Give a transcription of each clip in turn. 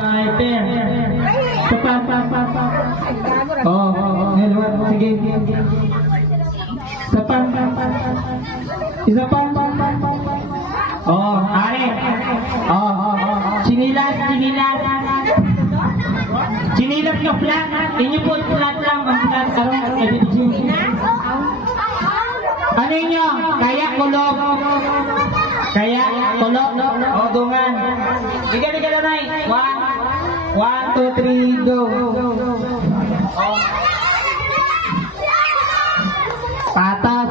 Item. Pa. Oh, hello. Sige. Isa pa. Isa pa. Oh, are. Oh. Sinilas. Sinilas ka flat. Inyo po flat lang. Ang flat. Ano inyo? Kaya kulog. O, dungan. Biga na nai. 1, 2, 3, go. Oh. Patas.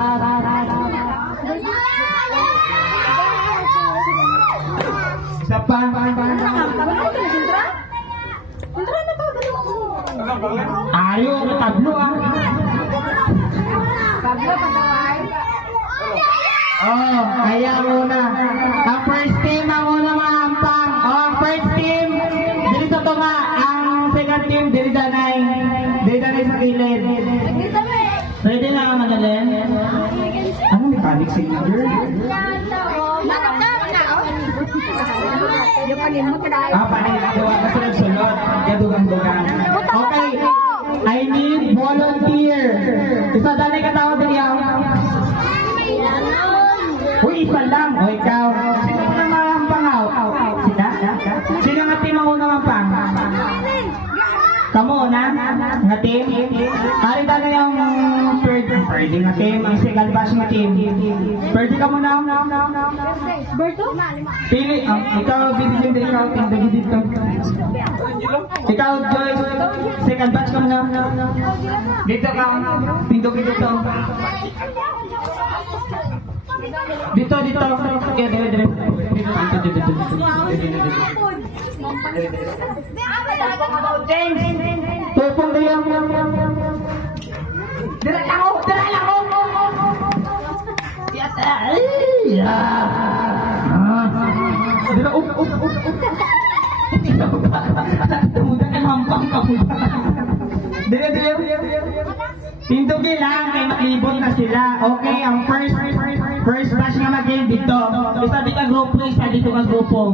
Isa pa. Ayo, tablo ah. Oh, kaya muna. Ang first team ang una maampang. Oh, first team. Dili sa tunga. Ang second team, dili danay sa kilid. Pwede na Madalen? Ano mechanic signature? Panig. Kasunod-sunod. Kadugang-dugang. Okay. I need volunteer. Isa danay katawa din yan. Uy, isa lang. O, ikaw. Sino na mahampangaw? Sino nga team ang unang mampang? Kamu na? Nga team? Ari na yung Pwede nga team. Ang second batch nga team. Pwede ka muna. Berto? Pili. Ikaw, bibigyan din ikaw. Team dito. Ikaw, Joyce. Second batch ka muna. Dito ka. Pindog dito. Dito. Kaya dire. Dito. James. Tupong dia. Dire lang ako. Biasa. Iya. Dire up. Temudan kan hampang kamu. Dire. Pindugin lang, kay maklibot na sila. Okay, ang first batch nga mag-game dito. Isa di ka grupo, isa dito ka grupo.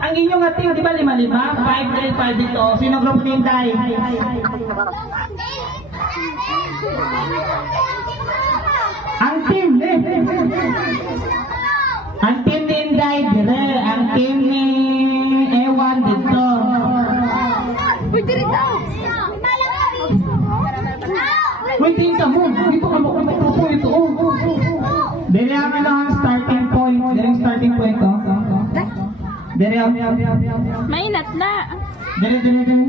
Ang inyong team, di ba 5-5? 5 dito. Sino grupo ni Inday? Ang team ni Inday dire. Ang team ni Ewan dito. Uy, dirito! Wait, tingin mo. Dito ka mo. Ito. Dere ang ang starting point. Dere. Mainat na. Dere.